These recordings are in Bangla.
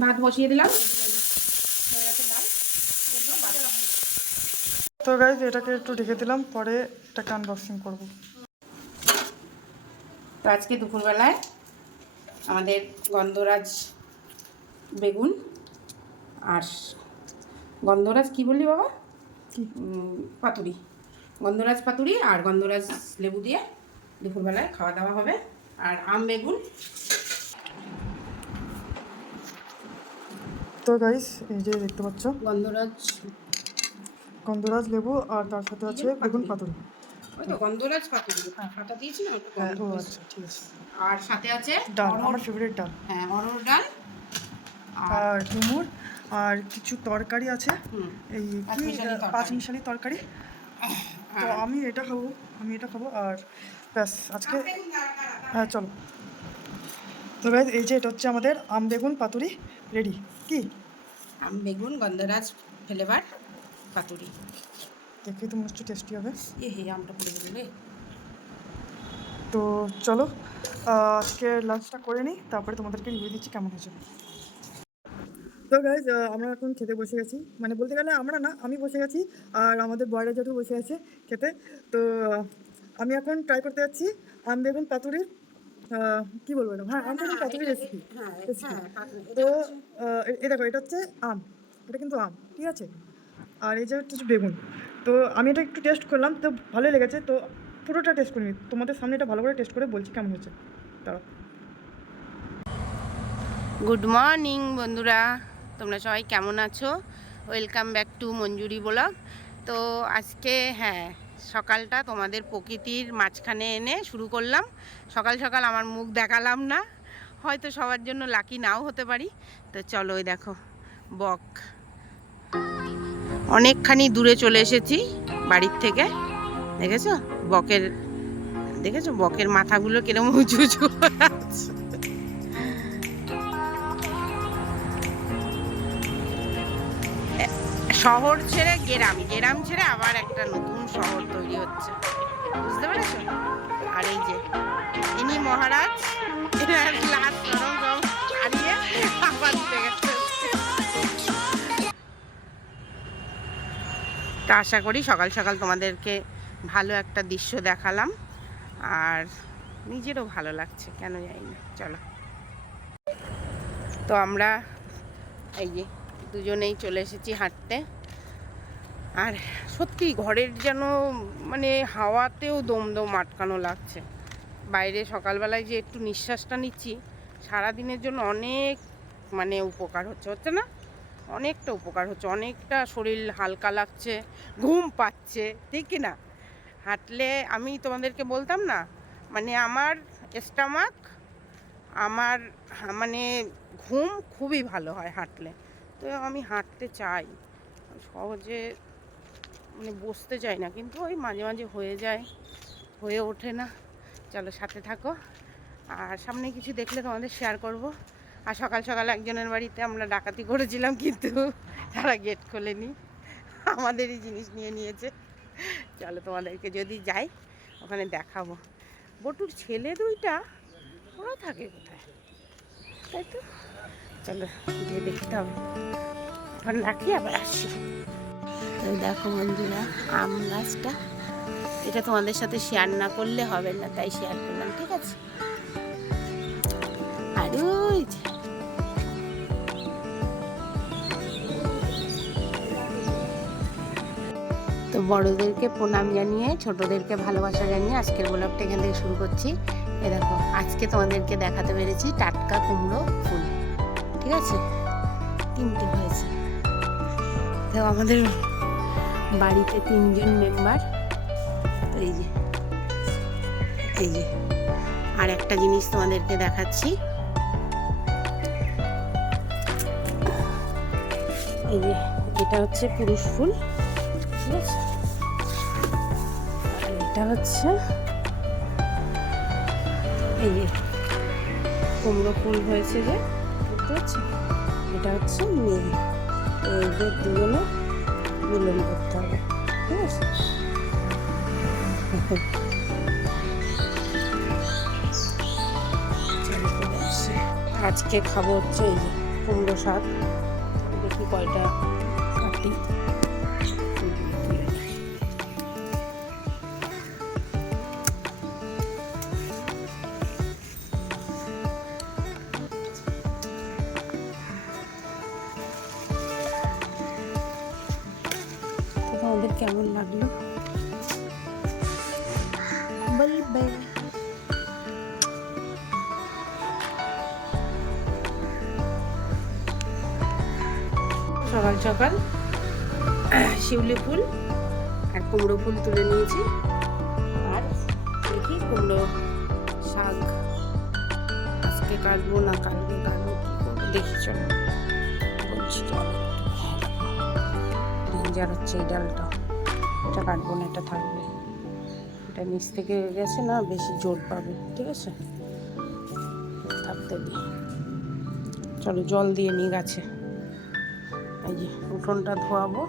ভাত বসিয়ে দিলাম। তো গাইজ এটাকে একটু ঢেকে দিলাম পরে এটাকে আনবক্সিং করব। তো আজকে দুপুরবেলায় আমাদের গন্ধরাজ বেগুন আর গন্ধরাজ কি বললি বাবা? পাতুরি। গন্ধরাজ পাতুরি আর গন্ধরাজ লেবু দিয়ে দুপুরবেলায় খাওয়া দাওয়া হবে। আর আম বেগুন তো গাইজ এই যে দেখতে পাচ্ছ? গন্ধরাজ। গন্ধরাজ লেবু আর তার সাথে আছে বেগুন পাতুরি। গন্ধরাজ পাতুরি। দিয়েছি না? হ্যাঁ ও আচ্ছা ঠিক আছে। আর সাথে আছে ডাল আমার ফেভারিট ডাল। হ্যাঁ অরহর ডাল। আর ডুমুর আর কিছু তরকারি আছে। এই। পাঁচ মিশালি তরকারি। তো আমি এটা খাব আমি এটা খাব আর ব্যাস আজকে হ্যাঁ চলো। তো এই যে এটা হচ্ছে আমাদের আম বেগুন পাতুরি রেডি। কি? আম বেগুন গন্ধরাজ ফ্লেভার পাতুরি দেখে তো মনে হচ্ছে টেস্টি হবে। এ হে আমটা পড়ে গেল তো চলো আজকে লাঞ্চটা করে নিই তারপরে তোমাদেরকে রিভিউ দিচ্ছি কেমন হয়েছে। তো গাইজ আমরা এখন খেতে বসে গেছি। মানে বলতে গেলে আমরা না আমি বসে গেছি আর আমাদের বয়রা জেঠু বসে আছে খেতে তো আমি এখন ট্রাই করতে যাচ্ছি আম বেগুন পাতুরির কি বলব হ্যাঁ আম বেগুন পাতুরি রেসিপি হ্যাঁ রেসিপি হ্যাঁ পাতুরি। তো এই দেখো, এটা হচ্ছে আম। এটা কিন্তু আম, ঠিক আছে? আর এই যে হচ্ছে বেগুন। তো আমি এটা একটু টেস্ট করলাম, তো ভালোই লেগেছে। তো পুরোটা টেস্ট করিনি তোমাদের সামনে এটা ভালো করে টেস্ট করে বলছি কেমন হয়েছে। দাঁড়াও। গুড মর্নিং বন্ধুরা। তোমরা সবাই কেমন আছো? Welcome back to Manjuri blog তো আজকে হ্যাঁ সকালটা তোমাদের প্রকৃতির মাঝখানে এনে শুরু করলাম। সকাল সকাল আমার মুখ দেখালাম না। হয়তো সবার জন্য লাকি নাও হতে পারি। তো চলো ওই দেখো, বক। অনেকখানি দূরে চলে এসেছি বাড়ির থেকে, দেখেছ? বকের দেখেছ? বকের মাথাগুলো কিরম উঁচু উঁচু শহর ছেড়ে গেরাম, গ্রাম ছেড়ে আবার একটা নতুন শহর তৈরি হচ্ছে। বুঝতে পেরেছ? আর এই যে, ইনি মহারাজ তা আশা করি সকাল সকাল তোমাদেরকে ভালো একটা দৃশ্য দেখালাম। আর নিজেরও ভালো লাগছে, কেন জানি না। চলো। তো আমরা এই যে দুজনেই চলে এসেছি হাঁটতে। আর সত্যি ঘরের যেন মানে হাওয়াতেও দম দম আটকানো লাগছে। বাইরে সকালবেলায় যে একটু নিঃশ্বাসটা নিচ্ছি, সারাদিনের জন্য অনেক মানে উপকার হচ্ছে হচ্ছে না? অনেকটা উপকার হচ্ছে, অনেকটা শরীর হালকা লাগছে, ঘুম পাচ্ছে, ঠিক কি না? হাঁটলে আমি তোমাদেরকে বলতাম না মানে আমার স্টামাক, আমার মানে ঘুম খুবই ভালো হয় হাঁটলে। তো আমি হাঁটতে চাই, সহজে মানে বসতে চাই না, কিন্তু ওই মাঝে মাঝে হয়ে যায়, হয়ে ওঠে না। চলো সাথে থাকো। আর সামনে কিছু দেখলে তোমাদের শেয়ার করব। আর সকাল সকাল একজনের বাড়িতে আমরা ডাকাতি করেছিলাম, কিন্তু তারা গেট খোলেনি। আমাদেরই জিনিস নিয়ে নিয়েছে। চলো তোমাদেরকে যদি যাই, ওখানে দেখাবো। বটুর ছেলে দুইটা, ওরা থাকে কোথায়? তাই তো? চলো, গিয়ে দেখতে হবে। এখন রাখি, আবার আসি। দেখো বন্ধুরা, আম গাছটা। এটা তোমাদের সাথে শেয়ার না করলে হবে না, তাই শেয়ার করলাম, ঠিক আছে? আর ওই তো বড়োদেরকে প্রণাম জানিয়ে, ছোটদেরকে ভালোবাসা জানিয়ে আজকের গোলাপটা এখান থেকে শুরু করছি। এ দেখো, আজকে তোমাদেরকে দেখাতে পেরেছি টাটকা কুমড়ো ফুল, ঠিক আছে? তিনটে হয়েছে। তো আমাদের বাড়িতে তিনজন মেম্বার এই যে এই যে। আর একটা জিনিস তোমাদেরকে দেখাচ্ছি। এই যে, এটা হচ্ছে পুরুষ ফুল, ঠিক এটা হচ্ছে, এই যে, কুমড়ো ফুল হয়েছে যে, দেখতে পাচ্ছ? এটা হচ্ছে মেয়ে। এদের দুজনে মিলন করতে হবে, ঠিক আছে? আজকে খাব হচ্ছে এই যে কুমড়ো শাক। দেখি কয়টা সকাল সকাল। শিউলি ফুল আর কুমড়ো ফুল তুলে নিয়েছি। আর দেখি কুমড়ো শাক আজকে কাটবো না কালকে কাটবো কি করব? দেখি, চলো। বলছি ডেঞ্জার হচ্ছে এই ডালটা। এটা কাটবো না, এটা থাকবে। এটা নিচ থেকে গেছে না, বেশি জোর পাবে, ঠিক আছে? থাকতে দিই চলো জল দিয়ে নিই গাছে। এই যে উঠোনটা ধোয়াবো।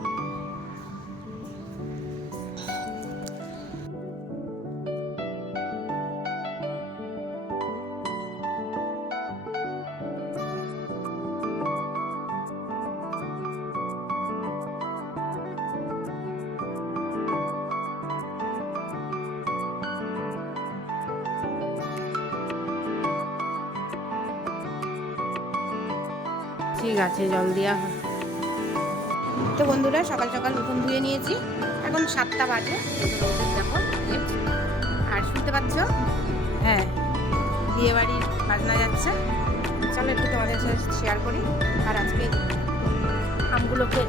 ঠিক আছে জল দেওয়া তো বন্ধুরা, সকাল সকাল উঠোন ধুয়ে নিয়েছি। এখন সাতটা বাজে। দেখো আর শুনতে পাচ্ছ? হ্যাঁ বিয়ে বাড়ির বাজনা যাচ্ছে। চলো একটু তোমাদের সাথে শেয়ার করি। আর আজকে আমগুলোকে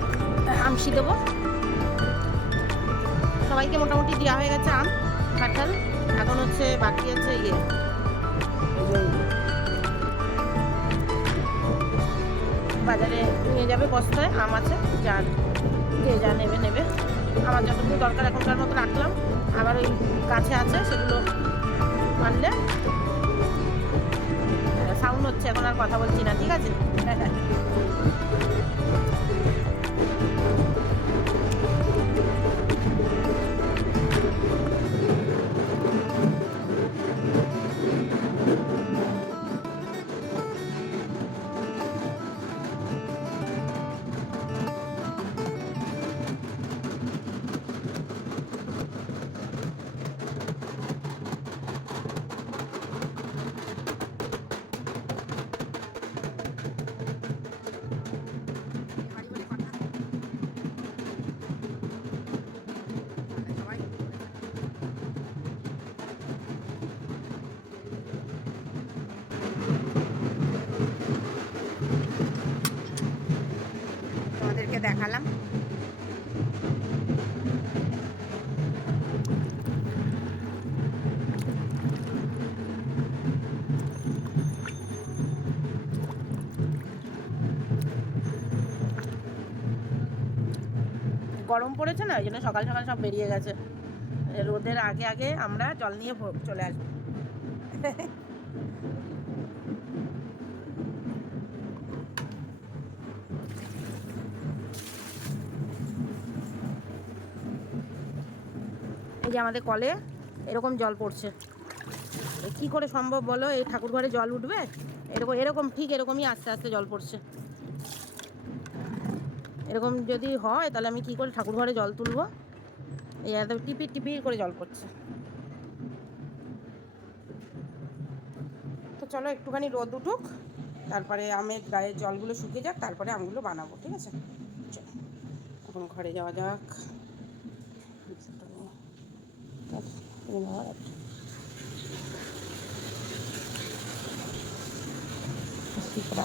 আমসি দেবো সবাইকে মোটামুটি দেওয়া হয়ে গেছে আম, কাঁঠাল। এখন হচ্ছে বাকি আছে ইয়ে। বাজারে নিয়ে যাবে বস্তায়, আম আছে যা যে যা নেবে নেবে। আমার যতটুকু দরকার এখনকার মতো রাখলাম। আবার ওই কাছে আছে, সেগুলো আনলে সাউন্ড হচ্ছে, এখন আর কথা বলছি না, ঠিক আছে? দেখালাম গরম পড়েছে না, ওই জন্য সকাল সকাল সব বেরিয়ে গেছে। রোদের আগে আগে আমরা জল নিয়ে চলে আসব। যে আমাদের কলে এরকম জল পড়ছে। কি করে সম্ভব বলো? এই ঠাকুর ঘরে জল উঠবে? এরকম এরকম, ঠিক এরকমই আস্তে আস্তে জল পড়ছে। এরকম যদি হয়, তাহলে আমি কি করে ঠাকুর ঘরে জল তুলবো? এই এত টিপির টিপির করে জল পড়ছে। তো চলো একটুখানি রোদ উঠুক, তারপরে আমের গায়ের জলগুলো শুকিয়ে যাক, তারপরে আমগুলো বানাবো, ঠিক আছে? চলো, এখন ঘরে যাওয়া যাক।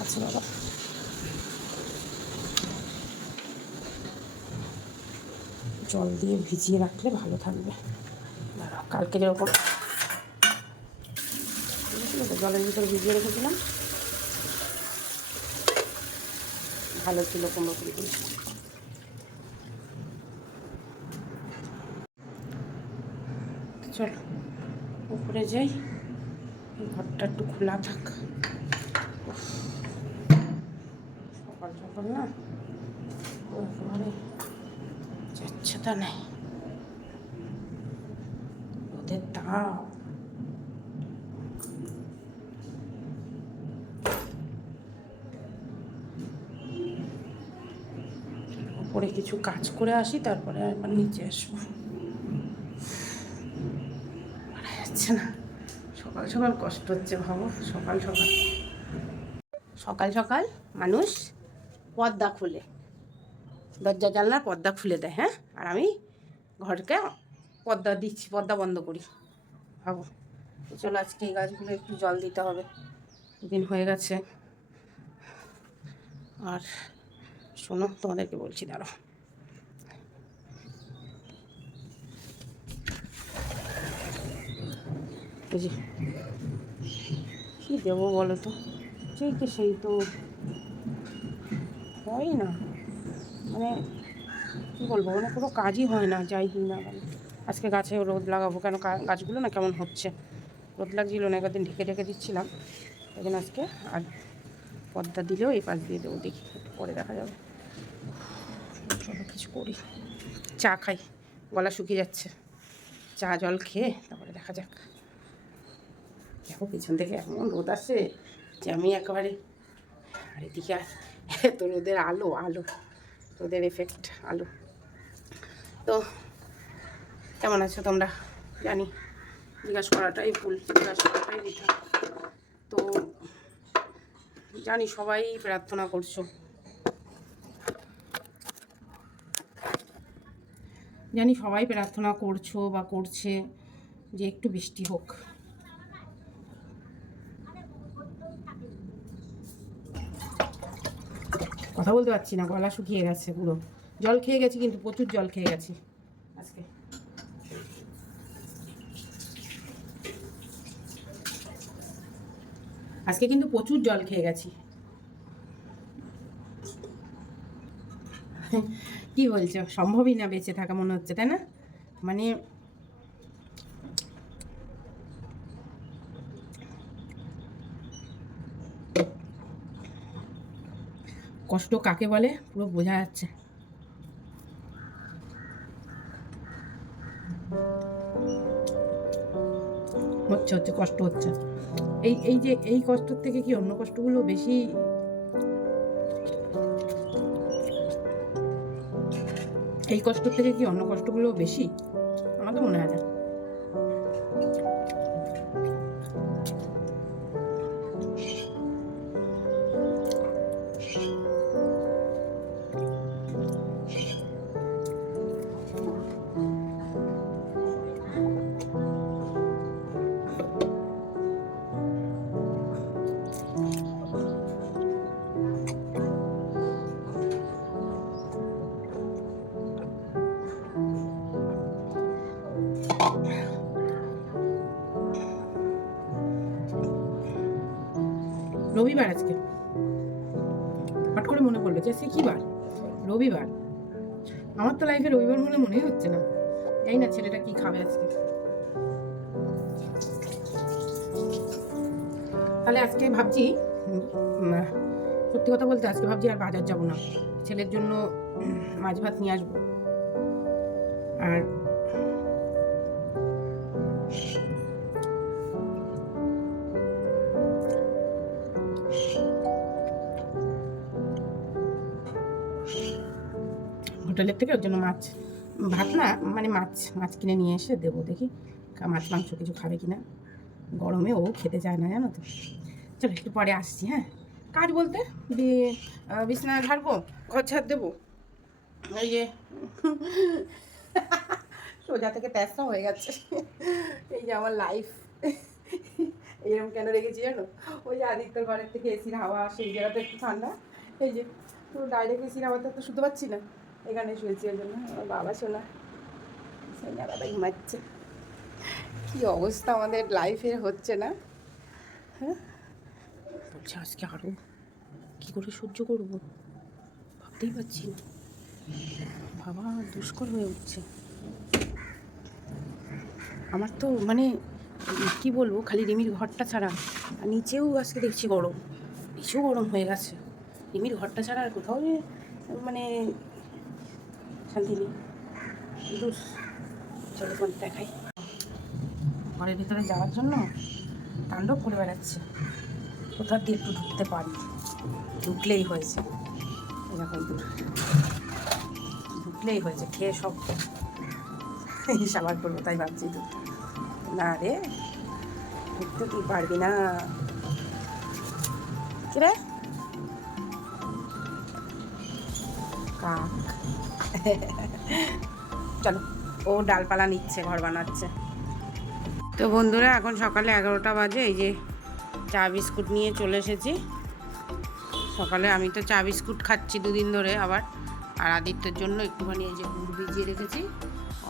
আছে জল দিয়ে ভিজিয়ে রাখলে ভালো থাকবে। কালকে যেরকম জলের ভিতরে ভিজিয়ে রেখেছিলাম। ভালো ছিল কুমড়ো ফুলগুলো চলো, উপরে যাই, ঘরটা একটু খোলা থাক। সকাল সকাল না, ওই যাচ্ছে তা নাই। ওদের তাও। উপরে কিছু কাজ করে আসি, তারপরে আবার নিচে আসব। সকাল সকাল কষ্ট হচ্ছে ভাবো, সকাল সকাল। সকাল সকাল মানুষ পর্দা খুলে। দরজা জানলার পর্দা খুলে দেয় হ্যাঁ? আর আমি ঘরকে পর্দা দিচ্ছি পর্দা বন্ধ করি। ভাবো চলো আজকে এই গাছগুলো একটু জল দিতে হবে। দিন হয়ে গেছে। আর শোনো, তোমাদেরকে বলছি দাঁড়ো যে। কী দেবো বলো তো? তো সেই তো। হয় না। মানে কী বলব মানে কোনো কাজই হয় না, যাই দিই না আজকে গাছে রোদ লাগাবো কেন? গাছগুলো না কেমন হচ্ছে? রোদ লাগছিল না একদিন ঢেকে ঢেকে দিচ্ছিলাম। এখন আজকে আর পর্দা দিলেও এই পাশ দিয়ে দেবো, দেখি পরে দেখা যাবে। চলো কিছু করি। চা খাই, গলা শুকিয়ে যাচ্ছে। চা জল খেয়ে তারপরে দেখা যাক। দেখো, পিছন থেকে এমন রোদ আসছে যে আমি একেবারে আর এদিকে এত রোদের আলো আলো, রোদের এফেক্ট আলো। তো কেমন আছো তোমরা? জানি, জিজ্ঞাসা করাটাই ভুল, জিজ্ঞাসা করাটাই বৃথা। তো জানি সবাই প্রার্থনা করছ। জানি সবাই প্রার্থনা করছ বা করছে, যে একটু বৃষ্টি হোক। কথা বলতে পারছি না, গলা শুকিয়ে গেছে পুরো। জল খেয়ে গেছি কিন্তু প্রচুর জল খেয়ে গেছি আজকে। আজকে কিন্তু প্রচুর জল খেয়ে গেছি। কি বলছো? সম্ভবই না বেঁচে থাকা মনে হচ্ছে, তাই না? মানে কষ্ট কাকে বলে? পুরো বোঝা যাচ্ছে। হচ্ছে হচ্ছে, কষ্ট হচ্ছে। এই এই যে, এই কষ্টর থেকে কি অন্য কষ্টগুলো বেশি? এই কষ্টর থেকে কি অন্য কষ্টগুলো বেশি? আমার তো মনে হয় না। রবিবার আজকে। হঠাৎ করে মনে পড়ল যে আজকে কি বার? রবিবার। আমার তো লাইফে রবিবার মনে মনেই হচ্ছে না। জানি না ছেলেটা কি খাবে আজকে। তাহলে আজকে ভাবছি সত্যি কথা বলতে আজকে ভাবছি আর বাজার যাব না। ছেলের জন্য মাছ ভাত নিয়ে আসব। আর হোটেলের থেকে ওর জন্য মাছ ভাত না মানে মাছ মাছ কিনে নিয়ে এসে দেবো দেখি মাছ মাংস কিছু খাবে কি না গরমে ও খেতে চায় না, জানো তো। চলো একটু পরে আসছি হ্যাঁ। কাজ বলতে বিছানা ঝাড়বো, ঘর ঝাড় দেবো। এই যে, সোজা থেকে ট্যাসটা হয়ে গেছে। এই যে আমার লাইফ এরকম কেন রেখেছি জানো? ওই যে আদিত্যর ঘরের থেকে এসির হাওয়া সেই জায়গাটা একটু ঠান্ডা। এই যে, পুরো ডাইরেক্ট এসির হাওয়াতে তো শুতে পাচ্ছি না। এখানে শুয়েছি, ওই জন্য আমার বাবা শোনা। সোনা দাদা ঘুমাচ্ছে। কী অবস্থা আমাদের লাইফের হচ্ছে না? হ্যাঁ? বলছে, আজকে আরও কী করে সহ্য করব? ভাবতেই পারছি বাবা দুষ্কর হয়ে উঠছে। আমার তো মানে কি বলব, খালি রিমির ঘরটা ছাড়া। আর নিচেও আজকে দেখছি গরম। নিচেও গরম হয়ে গেছে। রিমির ঘরটা ছাড়া আর কোথাও মানে দূর। দেখাই। ঘরের ভিতরে যাওয়ার জন্য তাণ্ডব করে বেড়াচ্ছে। কোথাও দিয়ে একটু ঢুকতে পারি? ঢুকলেই হয়েছে এরকম দূর। উঠলেই হয়েছে খেয়ে সব সাবার করব, তাই ভাবছি তো। না রে, ঢুকতে তুই পারবি না। কিরে কাক? চলো। ও ডালপালা নিচ্ছে, ঘর বানাচ্ছে। তো বন্ধুরা, এখন সকালে এগারোটা বাজে, এই যে চা বিস্কুট নিয়ে চলে এসেছি। সকালে আমি তো চা বিস্কুট খাচ্ছি দুদিন ধরে আবার। আর আদিত্যের জন্য একটুখানি এই যে গুড় ভিজিয়ে রেখেছি।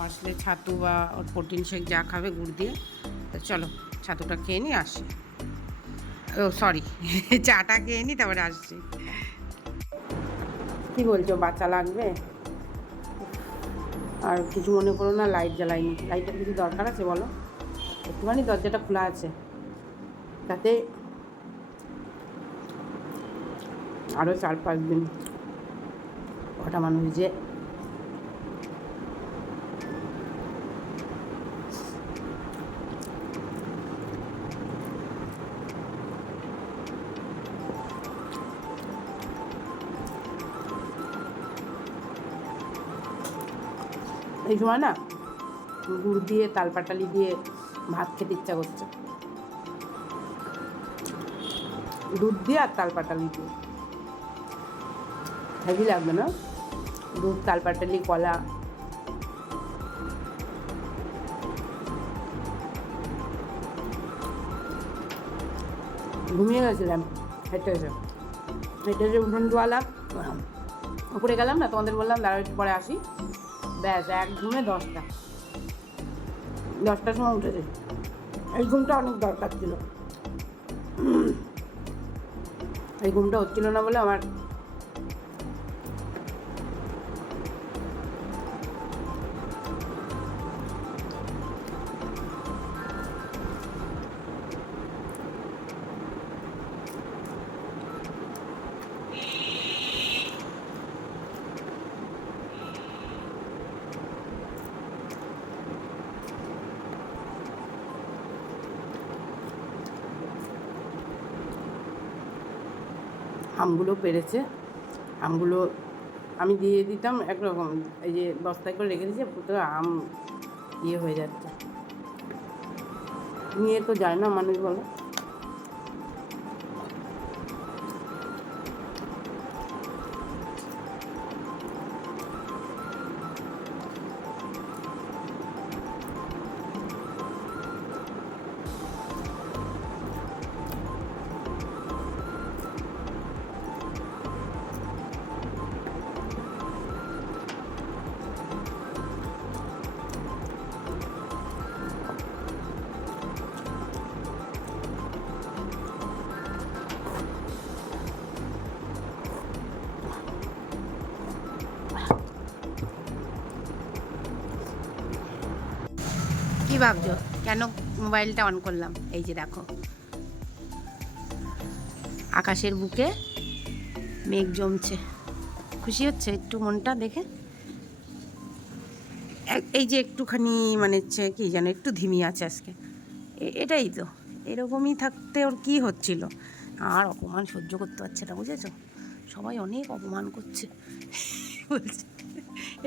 আসলে ছাতু বা ওর প্রোটিন শেক যা খাবে গুড় দিয়ে। তো চলো, ছাতুটা খেয়ে নিই আসি। ও সরি চাটা খেয়ে নিই তারপরে আসছি। কি বলছো, বাচ্চা লাগবে? আর কিছু মনে করো না লাইট জ্বালাইনি লাইটের কিছু দরকার আছে বলো? একটুখানি দরজাটা খোলা আছে। তাতে আরও চার পাঁচ দিন কটা মানুষ যে সময় না? গুড় দিয়ে, তালপাটালি দিয়ে ভাত খেতে ইচ্ছা করছে। দুধ দিয়ে আর তালপাটালি দিয়ে। হেভি লাগবে না? দুধ, তালপাটালি, কলা। ঘুমিয়ে গেছিলাম হেঁটে এসে। হেঁটে এসে উঠোন দোয়ালাম উপরে গেলাম না, তোমাদের বললাম দাঁড়া পরে আসি। ব্যাস এক ঘুমে দশটা। দশটার সময় উঠেছে। এই ঘুমটা অনেক দরকার ছিল। এই ঘুমটা হচ্ছিল না বলে আমার আমগুলো পেরেছে। আমগুলো আমি দিয়ে দিতাম একরকম। এই যে বস্তায় করে রেখে দিয়েছে, পুরো আম ইয়ে হয়ে যাচ্ছে। নিয়ে তো যায় না মানুষ বলো। ভাবছ? কেন মোবাইলটা অন করলাম? এই যে দেখো। আকাশের বুকে মেঘ জমছে। খুশি হচ্ছে একটু মনটা দেখে? এই যে একটুখানি মানে হচ্ছে কি যেন একটু ধিমি আছে আজকে। এটাই তো। এরকমই থাকতে ওর কি হচ্ছিল? আর অপমান সহ্য করতে পারছে না, বুঝেছ? সবাই অনেক অপমান করছে। বলছে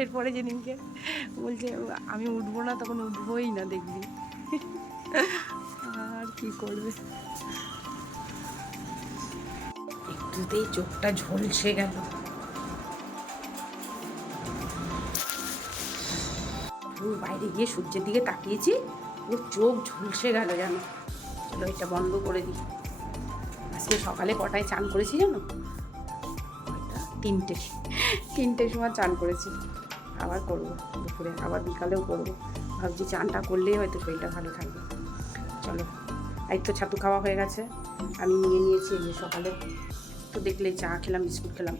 এরপরে যেদিনকে বলছে, আমি উঠবো না, তখন উঠবোই না, দেখবি। আর কি করবে? একটুতেই চোখটা ঝলসে গেল। আমি বাইরে গিয়ে সূর্যের দিকে তাকিয়েছি ও চোখ ঝলসে গেল জানো চলো, এটা বন্ধ করে দিই। আজকে সকালে কটায় চান করেছি জানো? তিনটে। তিনটের সময় চান করেছি। আবার করব দুপুরে, আবার বিকালেও করব। ভাবছি চানটা করলেই হয়তো শরীরটা ভালো থাকবে। চলো, এই তো ছাতু খাওয়া হয়ে গেছে। আমি নিয়ে নিয়েছি এই সকালে। তো দেখলে চা খেলাম, বিস্কুট খেলাম।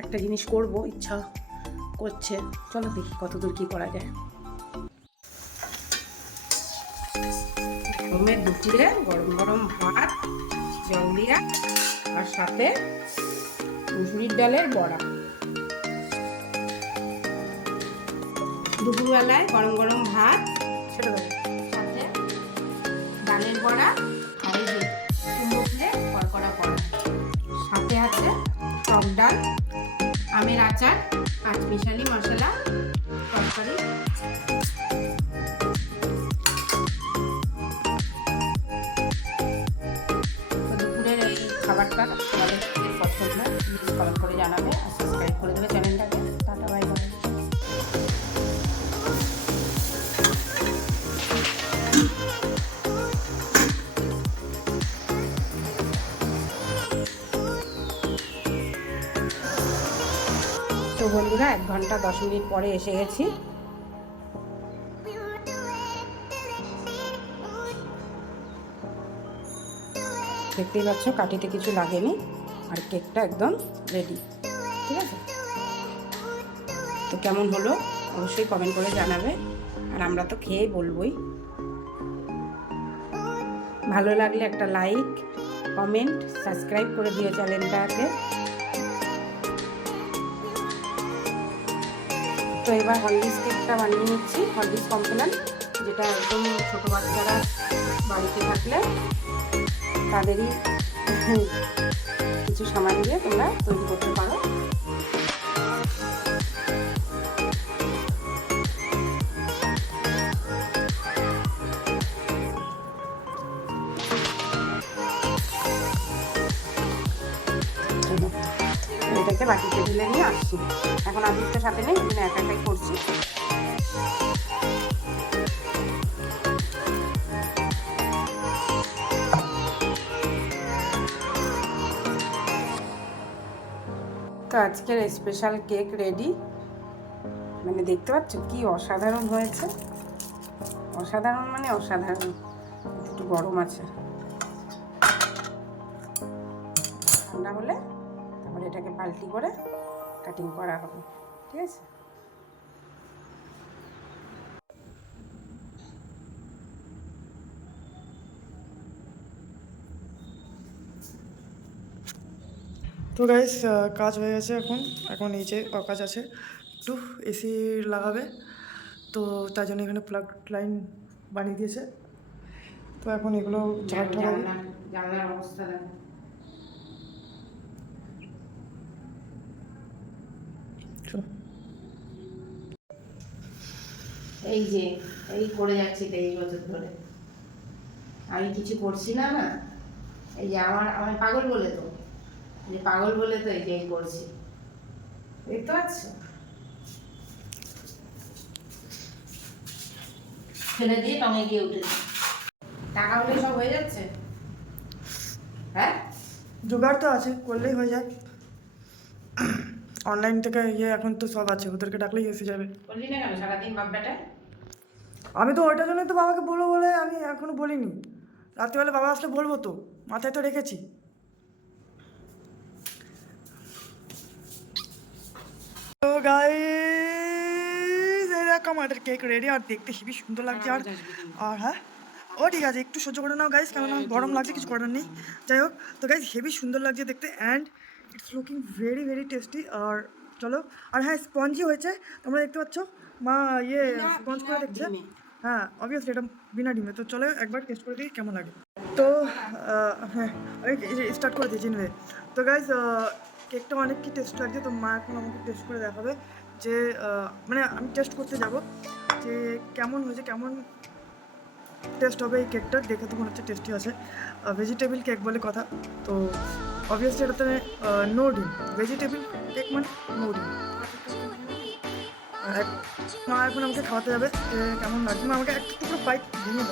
একটা জিনিস করব, ইচ্ছা করছে। চলো দেখি কতদূর কী করা যায়। গরমের দুপুরে গরম গরম ভাত দিয়া, আর সাথে মুসুরির ডালের বড়া। দুপুরবেলায় গরম গরম ভাত, সাথে যে কুমড়ো কড়কড়া সাথে আছে টক ডাল, আমের আচার আজ মিশালি মশলা, তরকারি। খাবারটা তোমাদের পছন্দ কমেন্ট করে জানাবে আর সাবস্ক্রাইব করে দেবে চ্যানেলটাকে। টাটা বাই বাই তো বন্ধুরা, এক ঘণ্টা দশ মিনিট পরে এসে গেছি। দেখতেই পাচ্ছ, কাঠিতে কিছু লাগেনি আর কেকটা একদম রেডি ঠিক আছে? তো কেমন হলো? অবশ্যই কমেন্ট করে জানাবে। আর আমরা তো খেয়ে বলবোই। ভালো লাগলে একটা লাইক কমেন্ট সাবস্ক্রাইব করে দিও চ্যানেলটাকে তো এবার হলদিস কেকটা বানিয়ে নিচ্ছি। হলদিস কমপ্লেন যেটা একদম ছোটো বাচ্চারা বাড়িতে থাকলে তাদেরই কিছু সামান দিয়ে তোমরা তৈরি করতে পারো। এটাকে বাটিতে ঢেলে নিয়ে আসছি। এখন আদিত্য সাথে নেই জন্য একা একাই করছি। তো আজকের স্পেশাল কেক রেডি মানে দেখতে পাচ্ছ কি অসাধারণ হয়েছে? অসাধারণ মানে অসাধারণ। একটু গরম আছে। ঠান্ডা হলে তারপরে এটাকে পাল্টি করে কাটিং করা হবে। ঠিক আছে? তো গাইস কাজ হয়ে গেছে এখন। এখন এই যে কাজ আছে একটু এসি লাগাবে। তো তার জন্য এখানে প্লাগ লাইন বানিয়ে দিয়েছে। তো এখন এগুলো ঝাড় ঠাড়াবে জানলার জানলার অবস্থা এই যে এই করে যাচ্ছি তেইশ বছর ধরে। আমি কিছু করছি না না। এই যে আমার আমার পাগল বলে তো। যে পাগল বলে তো এই যে এই করছি দেখতে পাচ্ছ ফেলে দিয়ে টঙে গিয়ে উঠেছে টাকা হলে সব হয়ে যাচ্ছে? হ্যাঁ? জোগাড় তো আছে করলেই হয়ে যায়। অনলাইন থেকে ইয়ে এখন তো সব আছে ওদেরকে ডাকলেই এসে যাবে। বললি না কেন? সারাদিন বাপ বেটা? আমি তো ওইটার জন্য তো বাবাকে বলব বলে আমি এখনও বলিনি। রাত্রিবেলা বাবা আসলে বলব তো মাথায় তো রেখেছি। তো গাইস এরকম আমাদের কেক রেডি আর দেখতে হেবি সুন্দর লাগছে আর আর হ্যাঁ? ও ঠিক আছে একটু সহ্য করে নাও গাইস কেননা গরম লাগছে কিছু করার নেই। যাই হোক তো গাইস হেভি সুন্দর লাগছে দেখতে and it's looking very very tasty আর চলো আর হ্যাঁ স্পঞ্জি হয়েছে তোমরা দেখতে পাচ্ছ? মা ইয়ে স্পঞ্জ করে দেখছে? হ্যাঁ অবভিয়াসলি এটা বিনা ডিমে তো চলো একবার টেস্ট করে দিই কেমন লাগে। তো হ্যাঁ স্টার্ট করে দিয়েছি তো গাইজ কেকটা অনেক কি টেস্ট লাগছে? তো মা এখন আমাকে টেস্ট করে দেখাবে যে মানে আমি টেস্ট করতে যাব যে কেমন হয়েছে, কেমন টেস্ট হবে এই কেকটা। দেখে তো মনে হচ্ছে টেস্টি আছে। ভেজিটেবল কেক বলে কথা। তো অবভিয়াসলি এটাতে নো ডিম। ভেজিটেবল কেক মানে নো ডিম। মা এখন আমাকে খাওয়াতে যাবে কেমন লাগছে। মা আমাকে একটু টুকরো বাইট ভেঙে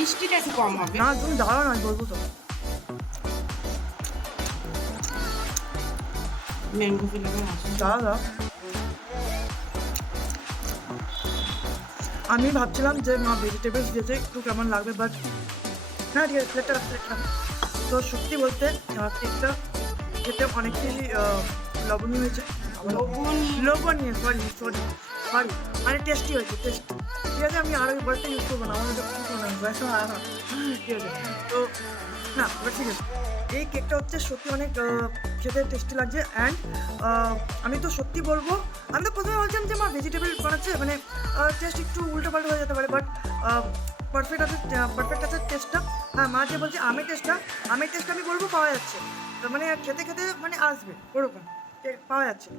মিষ্টিটা একটু কম হবে। না তুমি দাঁড়াও না আমি বলব তো। ম্যাঙ্গো ফ্লেভার আমি ভাবছিলাম যে মা ভেজিটেবলস দিয়েছে একটু কেমন লাগবে বাট না ঠিক আছে প্লেটটা প্লেটটা তো সত্যি বলতে কেকটা খেতে অনেকটাই লবণীয় হয়েছে। লবণ লবণীয় সরি সরি সরি মানে টেস্টি হয়েছে টেস্টি ঠিক আছে, আমি আরও ওয়ার্ডটা ইউজ করব, না আমার হ্যাঁ হ্যাঁ। ঠিক আছে, তো, না ঠিক আছে। এই কেকটা হচ্ছে সত্যি অনেক খেতে টেস্টি লাগছে অ্যান্ড আমি তো সত্যি বলব, আমি তো প্রথমে বলছিলাম যে মা ভেজিটেবল বানাচ্ছে মানে টেস্ট একটু উল্টো পাল্টা হয়ে যেতে পারে বাট পারফেক্ট আছে পারফেক্ট আছে টেস্টটা হ্যাঁ মা যে বলছে আমের টেস্টটা আমের টেস্টটা আমি বলব পাওয়া যাচ্ছে। মানে খেতে খেতে মানে আসবে, ওরকম পাওয়া যাচ্ছে।